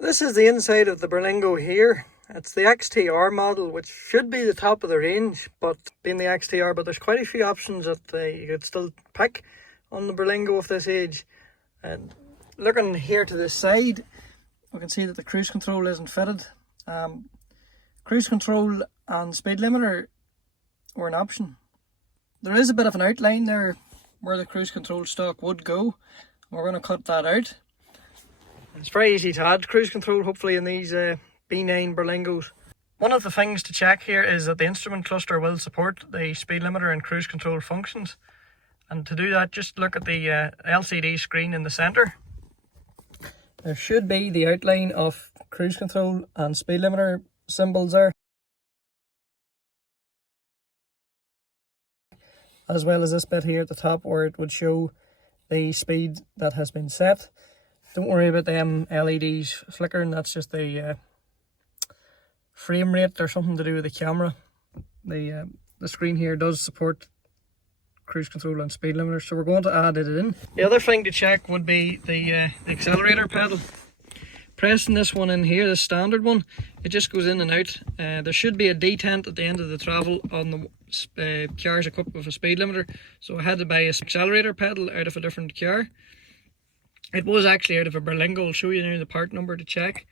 This is the inside of the Berlingo here. It's the XTR model, which should be the top of the range, but being the XTR, but there's quite a few options that you could still pick on the Berlingo of this age. And looking here to this side, we can see that the cruise control isn't fitted. Cruise control and speed limiter were an option. There is a bit of an outline there where the cruise control stalk would go. We're going to cut that out. It's very easy to add cruise control, hopefully, in these B9 Berlingos. One of the things to check here is that the instrument cluster will support the speed limiter and cruise control functions. And to do that, just look at the LCD screen in the centre. There should be the outline of cruise control and speed limiter symbols there, as well as this bit here at the top where it would show the speed that has been set. Don't worry about them LEDs flickering, that's just the frame rate or something to do with the camera. The screen here does support cruise control and speed limiter, so we're going to add it in. The other thing to check would be the accelerator pedal. Pressing this one in here, the standard one, it just goes in and out. There should be a detent at the end of the travel on the cars equipped with a speed limiter, so I had to buy an accelerator pedal out of a different car. It was actually out of a Berlingo. I'll show you now the part number to check.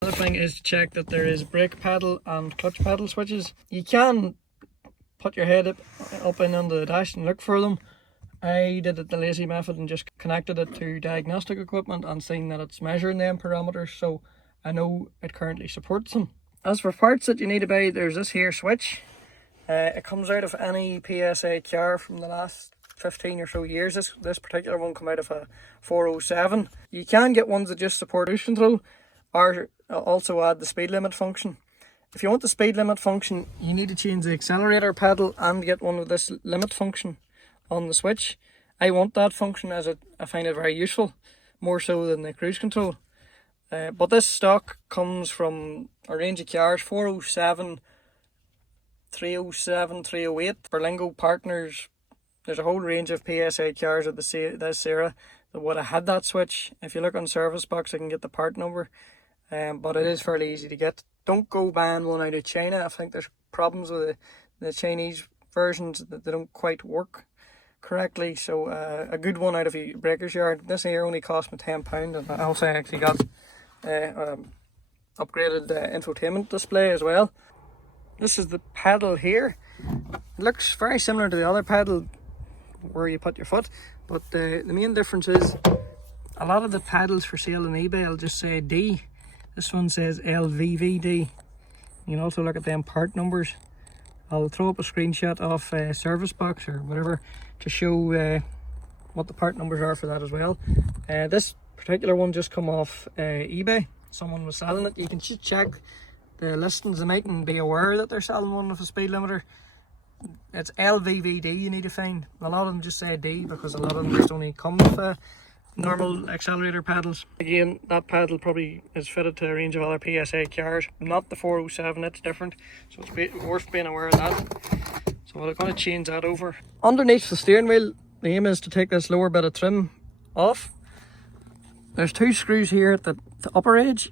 Another thing is to check that there is brake pedal and clutch pedal switches. You can put your head up and under the dash and look for them. I did it the lazy method and just connected it to diagnostic equipment and seen that it's measuring them parameters, so I know it currently supports them. As for parts that you need to buy, there's this here switch. It comes out of any PSA car from the last 15 or so years. This particular one came out of a 407. You can get ones that just support cruise control, or also add the speed limit function. If you want the speed limit function, you need to change the accelerator pedal and get one with this limit function on the switch. I want that function as I find it very useful, more so than the cruise control. But this stock comes from a range of cars, 407, 307, 308, Berlingo Partners. There's a whole range of PSA cars of this era that would have had that switch. If you look on Service Box, I can get the part number. But it is fairly easy to get. Don't go buying one out of China. I think there's problems with the Chinese versions that they don't quite work correctly. So a good one out of a breaker's yard. This here only cost me £10, and I also actually got upgraded infotainment display as well. This is the pedal here. It looks very similar to the other pedal where you put your foot, but the main difference is a lot of the pedals for sale on eBay will just say D. This one says LVVD. You can also look at them part numbers. I'll throw up a screenshot of Service Box or whatever to show what the part numbers are for that as well. This particular one just come off eBay. Someone was selling it. You can just check the listings. They mightn't be aware that they're selling one with a speed limiter. It's LVVD you need to find. A lot of them just say D because a lot of them just only come with normal accelerator pedals. Again, that pedal probably is fitted to a range of other PSA cars, not the 407, it's different, so it's worth being aware of that. So we're going to change that over. Underneath the steering wheel, the aim is to take this lower bit of trim off. There's two screws here at the upper edge,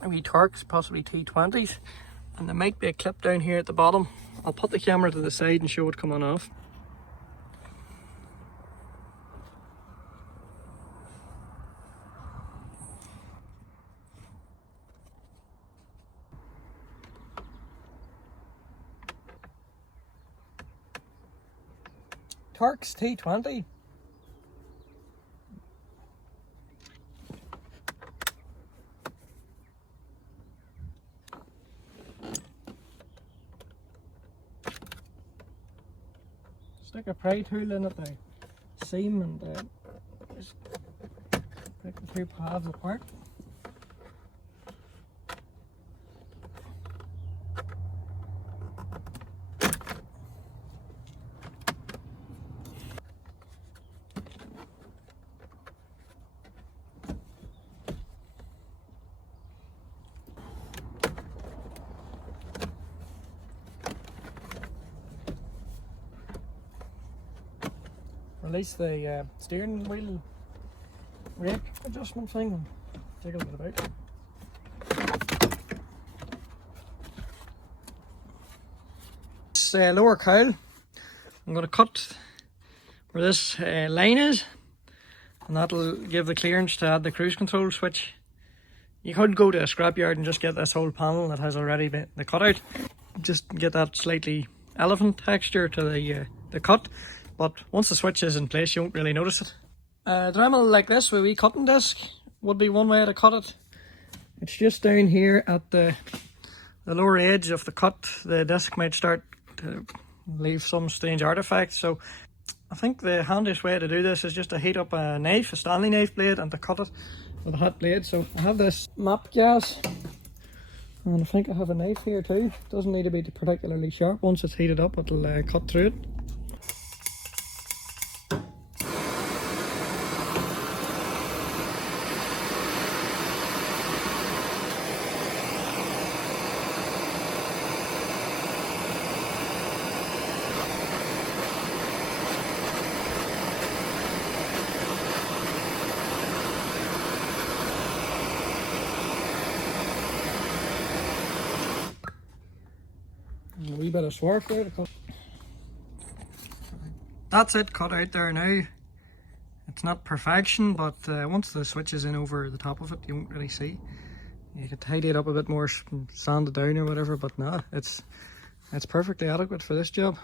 maybe Torx, possibly T20s, and there might be a clip down here at the bottom. I'll put the camera to the side and show it coming off. Torx T20. stick a pry tool in at the seam and just pick the two halves apart. Release the steering wheel brake adjustment thing and jiggle it about. This lower cowl, I'm going to cut where this line is, and that'll give the clearance to add the cruise control switch. You could go to a scrapyard and just get this whole panel that has already been the cutout, just get that slightly elephant texture to the cut. But once the switch is in place, you won't really notice it. A Dremel like this with a wee cutting disc would be one way to cut it. It's just down here at the lower edge of the cut. The disc might start to leave some strange artifacts. So I think the handiest way to do this is just to heat up a knife, a Stanley knife blade, and to cut it with a hot blade. So I have this map gas, and I think I have a knife here too. Doesn't need to be particularly sharp. Once it's heated up, it'll cut through it. A wee bit of swerve there to cut. That's it, cut out there now. It's not perfection, but once the switch is in over the top of it, you won't really see. You could tidy it up a bit more, sand it down or whatever, but no, it's perfectly adequate for this job.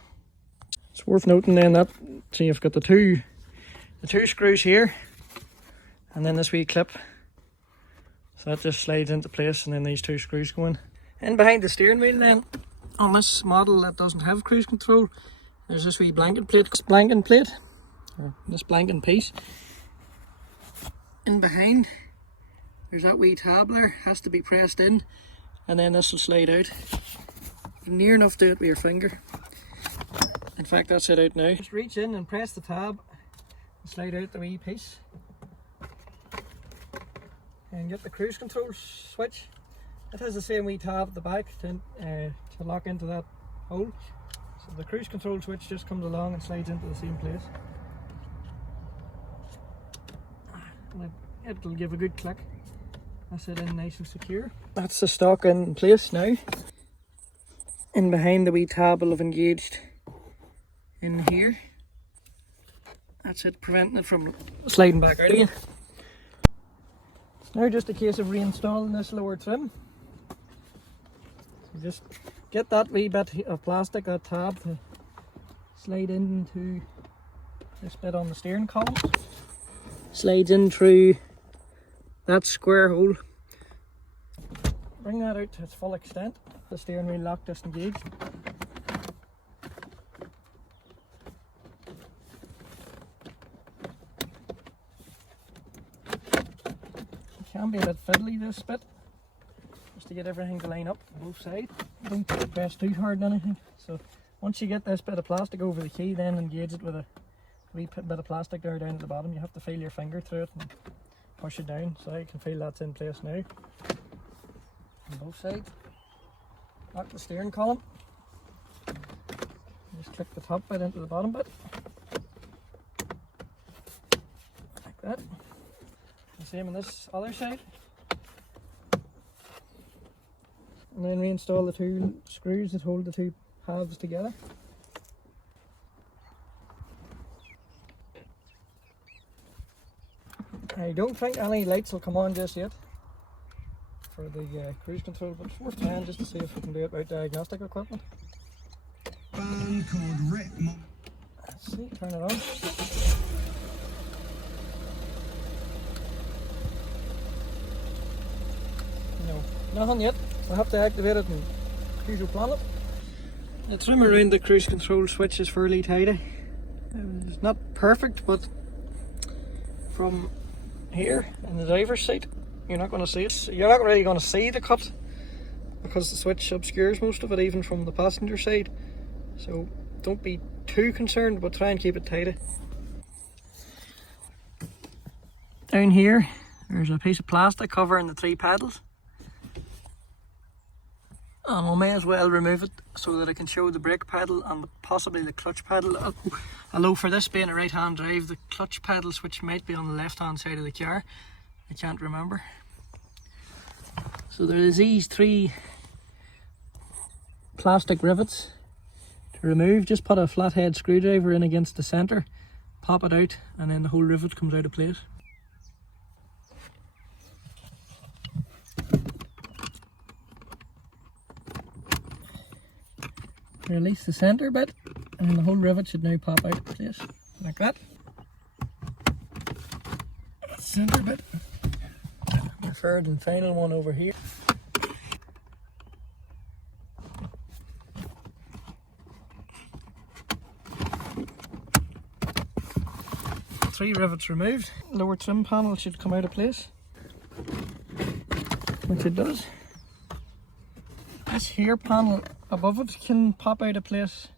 It's worth noting then that, so you've got the two screws here, and then this wee clip. So that just slides into place, and then these two screws go in. In behind the steering wheel then, on this model that doesn't have cruise control, there's this wee blanket plate, or this blanket piece. In behind, there's that wee tab there, has to be pressed in, and then this will slide out. You're near enough to it with your finger. In fact, that's it out now. Just reach in and press the tab, and slide out the wee piece, and get the cruise control switch. It has the same wee tab at the back to lock into that hole. So the cruise control switch just comes along and slides into the same place. And it'll give a good click. That's it in nice and secure. That's the stock in place now. In behind, the wee tab will have engaged in here. That's it, preventing it from sliding back out again. It's now just a case of reinstalling this lower trim. So just get that wee bit of plastic, that tab, to slide into this bit on the steering column. Slides in through that square hole. Bring that out to its full extent. The steering wheel lock disengaged. It can be a bit fiddly, this bit, just to get everything to line up on both sides. Don't press too hard on anything. So once you get this bit of plastic over the key, then engage it with a wee bit of plastic there down at the bottom. You have to feel your finger through it and push it down, so you can feel that's in place now on both sides. Lock the steering column. Just click the top bit into the bottom bit, like that. The same on this other side. And then reinstall the two screws that hold the two halves together. I don't think any lights will come on just yet for the cruise control, but it's worth trying just to see if we can do it without diagnostic equipment. Band called Retmo. Let's see, turn it on. No, nothing yet. We'll have to activate it and Peugeot Partner. The trim around the cruise control switch is fairly tidy. It's not perfect, but from here in the driver's seat, you're not going to see it. You're not really going to see the cut because the switch obscures most of it, even from the passenger side. So don't be too concerned, but try and keep it tidy. Down here, there's a piece of plastic covering the 3 pedals. And I may as well remove it so that I can show the brake pedal and possibly the clutch pedal. Although for this being a right hand drive, the clutch pedal switch might be on the left hand side of the car. I can't remember. So there's these 3 plastic rivets to remove. Just put a flathead screwdriver in against the centre, pop it out, and then the whole rivet comes out of place. Release the centre bit, and the whole rivet should now pop out of place, like that. Centre bit. The 3rd and final one over here. 3 rivets removed. Lower trim panel should come out of place, which it does. This here panel above it can pop out of place.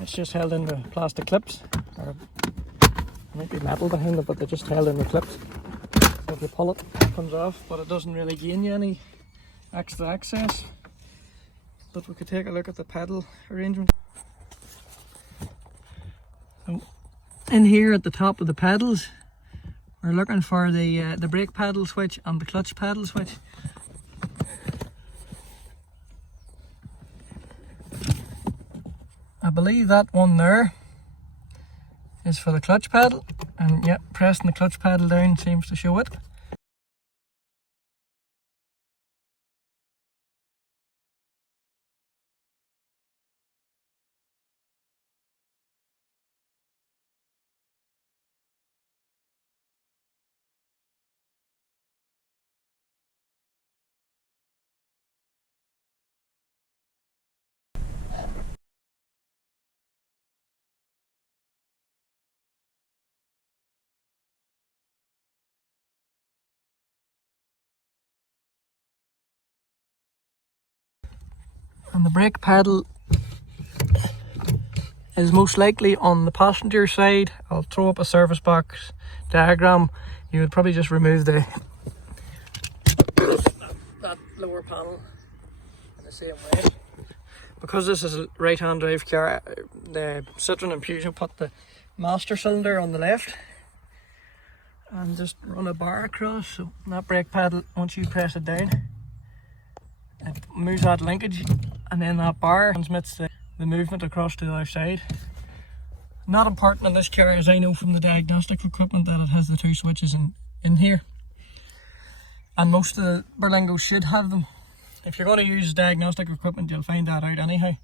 It's just held in the plastic clips, or there might be metal behind it, but they're just held in the clips. So if you pull it, it comes off, but it doesn't really gain you any extra access. But we could take a look at the pedal arrangement. So in here at the top of the pedals, we're looking for the brake pedal switch and the clutch pedal switch. I believe that one there is for the clutch pedal, and yeah, pressing the clutch pedal down seems to show it. And the brake pedal is most likely on the passenger side. I'll throw up a service box diagram. You would probably just remove that lower panel in the same way. Because this is a right hand drive car, the Citroen and Peugeot put the master cylinder on the left and just run a bar across. So that brake pedal, once you press it down, it moves that linkage, and then that bar transmits the movement across to the other side. Not important in this car, as I know from the diagnostic equipment, that it has the 2 switches in here. And most of the Berlingos should have them. If you're going to use diagnostic equipment, you'll find that out anyhow.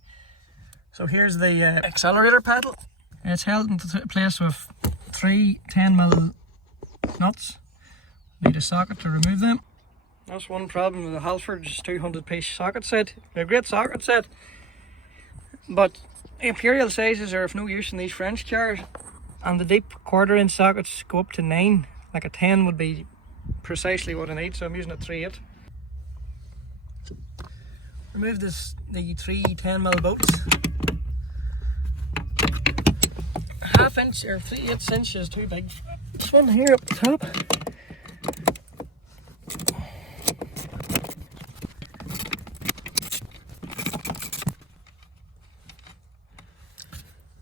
So here's the accelerator pedal. It's held in place with 3 10mm nuts. Need a socket to remove them. That's one problem with the Halford's 200-piece socket set. They're a great socket set, but imperial sizes are of no use in these French cars, and the deep 1/4" sockets go up to 9. Like a 10 would be precisely what I need, so I'm using a 3/8. Remove the 3 10mm bolts. 1/2 inch or 3/8 inch is too big. This one here up the top.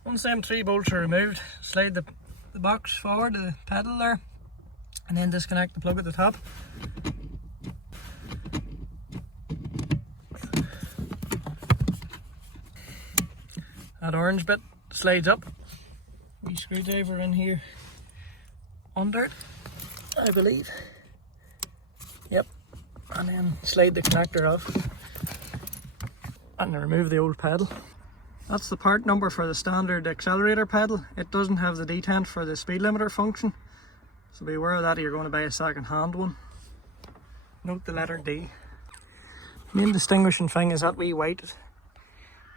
Once them 3 bolts are removed, slide the box forward, the pedal there, and then disconnect the plug at the top. That orange bit slides up. Wee screwdriver in here under it, I believe. Yep. And then slide the connector off and remove the old pedal. That's the part number for the standard accelerator pedal. It doesn't have the detent for the speed limiter function, so be aware of that if you're going to buy a second hand one. Note the letter D. Main distinguishing thing is that wee white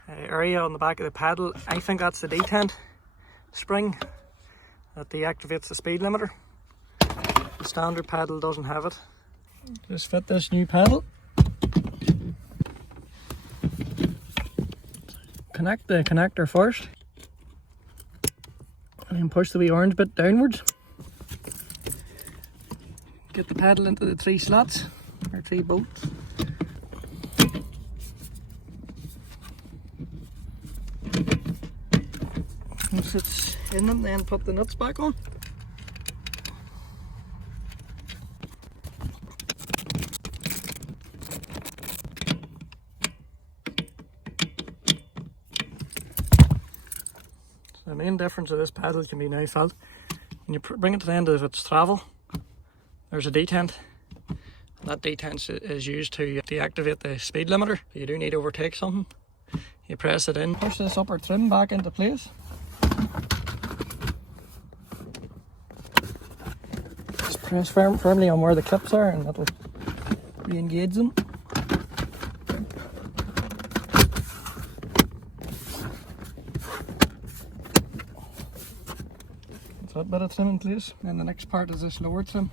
area on the back of the pedal. I think that's the detent. spring that deactivates the speed limiter. The standard pedal doesn't have it. Just fit this new pedal. Connect the connector first, and then push the wee orange bit downwards. Get the pedal into the 3 slots, or 3 bolts. Once it's in them, then put the nuts back on. The main difference of this pedal can be now felt. When you bring it to the end of its travel, there's a detent. And that detent is used to deactivate the speed limiter. If you do need to overtake something, you press it in. Push this upper trim back into place. Just press firmly on where the clips are and that'll re-engage them. That bit of trim in place, and the next part is this lower trim.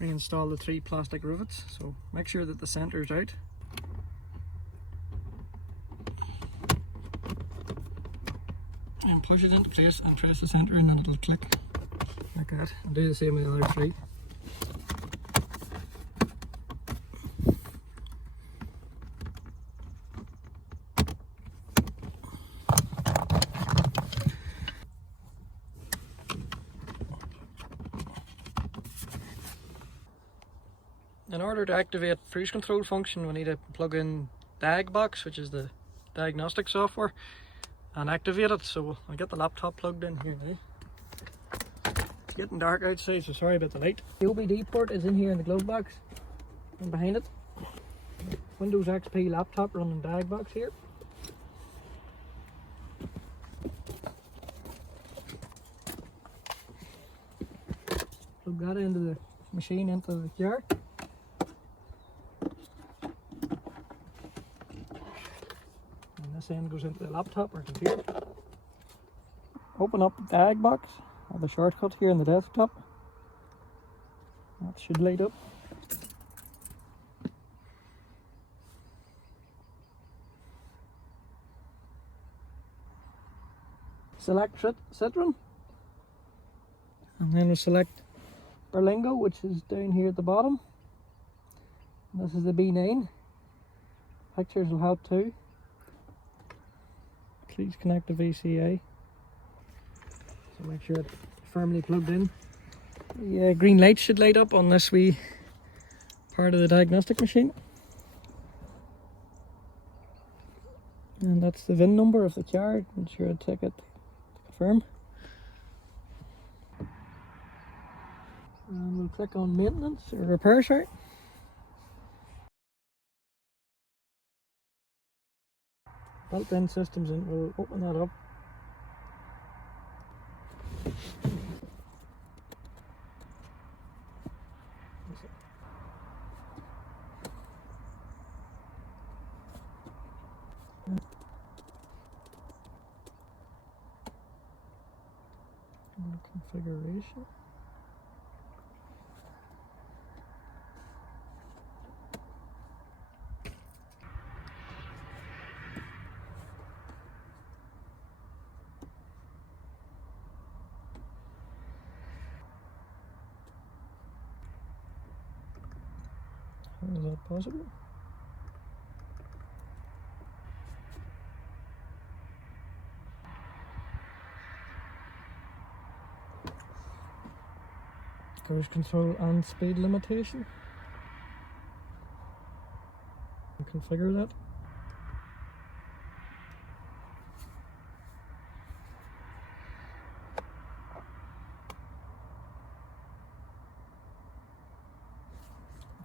Reinstall the 3 plastic rivets, so make sure that the centre is out. And push it into place and press the centre and then it'll click like that. And do the same with the other 3. In order to activate cruise control function, we need to plug in Diagbox, which is the diagnostic software, and activate it. So I'll get the laptop plugged in here now. It's getting dark outside, so sorry about the light. The OBD port is in here in the glove box, and behind it, Windows XP laptop running Diagbox here. Plug that into the machine, into the jar. This end goes into the laptop or computer. Open up the Diagbox, or the shortcut here in the desktop. That should light up. Select Citroen, and then we'll select Berlingo, which is down here at the bottom. And this is the B9. Pictures will help too. Please connect the VCA. So make sure it's firmly plugged in. The green light should light up on this wee part of the diagnostic machine. And that's the VIN number of the car. Make sure to take it to confirm. And we'll click on maintenance or repair, sorry. Built-in systems, and we'll open that up. Configuration. How is that possible? Cruise control and speed limitation. Configure that.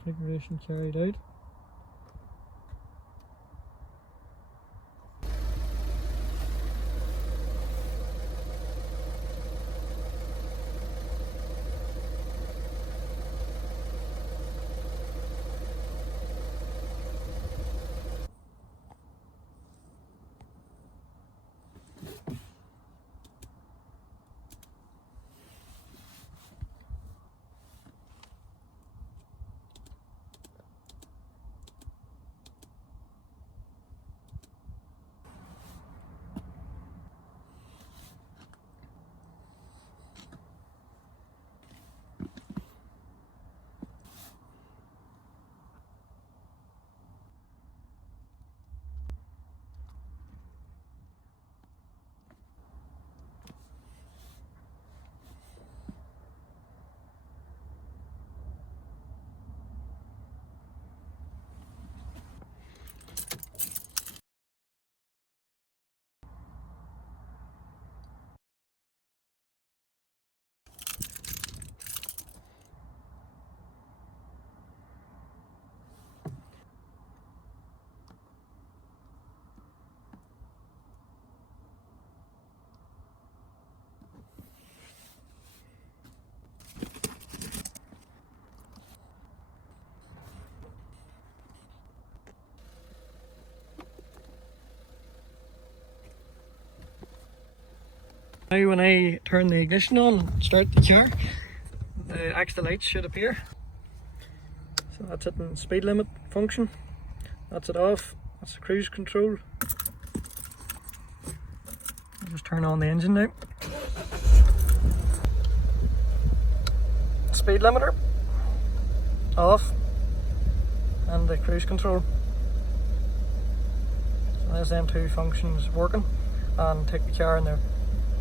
Configuration carried out. Now when I turn the ignition on and start the car, the extra lights should appear. So that's it in speed limit function. That's it off. That's the cruise control. I'll just turn on the engine now. Speed limiter off, and the cruise control. So there's them two functions working, and take the car and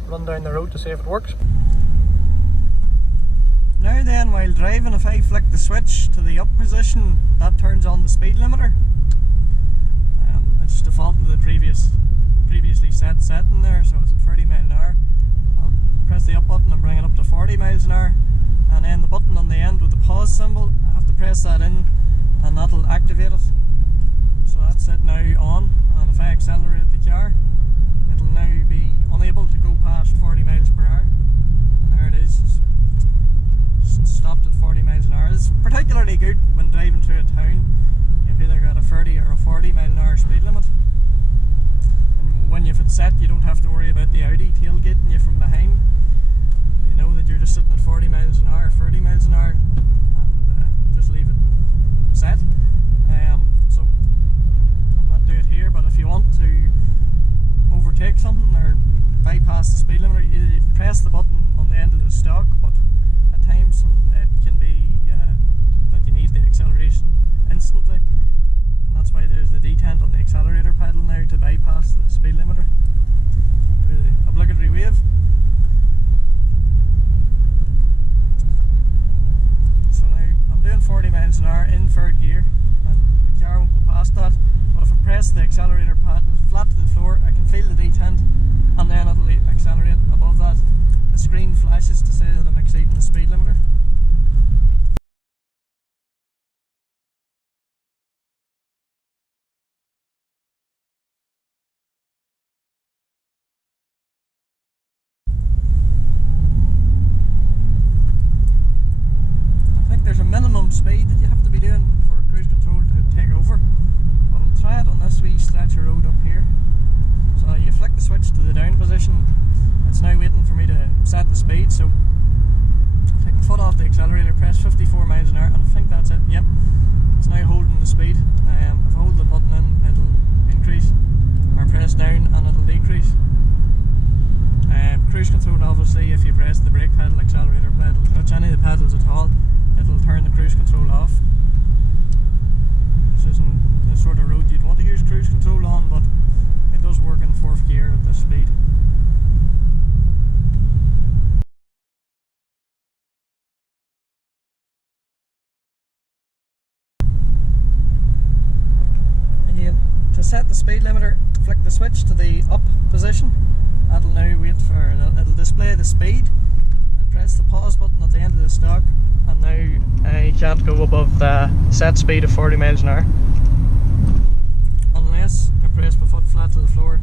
run down the road to see if it works. Now then, while driving, if I flick the switch to the up position, that turns on the speed limiter. It's defaulting to the previously set setting there, so it's at 30 miles an hour. I'll press the up button and bring it up to 40 miles an hour, and then the button on the end with the pause symbol, I have to press that in and that'll activate it. So that's it now on, and if I accelerate the car, it'll now be unable to go past 40 miles per hour, and there it is. It's stopped at 40 miles an hour. It's particularly good when driving through a town. You've either got a 30 or a 40 mile an hour speed limit, and when you've it set, you don't have to worry about the Audi tailgating you from behind. You know that you're just sitting at 40 miles an hour, 30 miles an hour, and just leave it set. So I'll not do it here, but if you want to overtake something or bypass the speed limiter, you press the button on the end of the stalk, but at times it can be that you need the acceleration instantly, and that's why there's the detent on the accelerator pedal now to bypass the speed limiter. Do the obligatory wave. So now I'm doing 40 miles an hour in third gear, and the car won't go past that, but if I press the accelerator pedal flat to the floor, I can feel the detent, and then it'll accelerate above that. The screen flashes to say that I'm exceeding the speed limiter. There's a minimum speed that you have to be doing for cruise control to take over, but I'll try it on this wee stretch of road up here. So you flick the switch to the down position, it's now waiting for me to set the speed, so take the foot off the accelerator, press 54 miles an hour, and I think that's it. Yep, it's now holding the speed. If I hold the button in, it'll increase, or press down and it'll decrease. Cruise control, obviously, if you press the brake pedal, accelerator pedal, touch any of the pedals at all, it'll turn the cruise control off. This isn't the sort of road you'd want to use cruise control on, but it does work in fourth gear at this speed. Again, to set the speed limiter, flick the switch to the up position. That'll now wait for, it'll display the speed, and press the pause button at the end of the stalk, and now I can't go above the set speed of 40 miles an hour unless I press my foot flat to the floor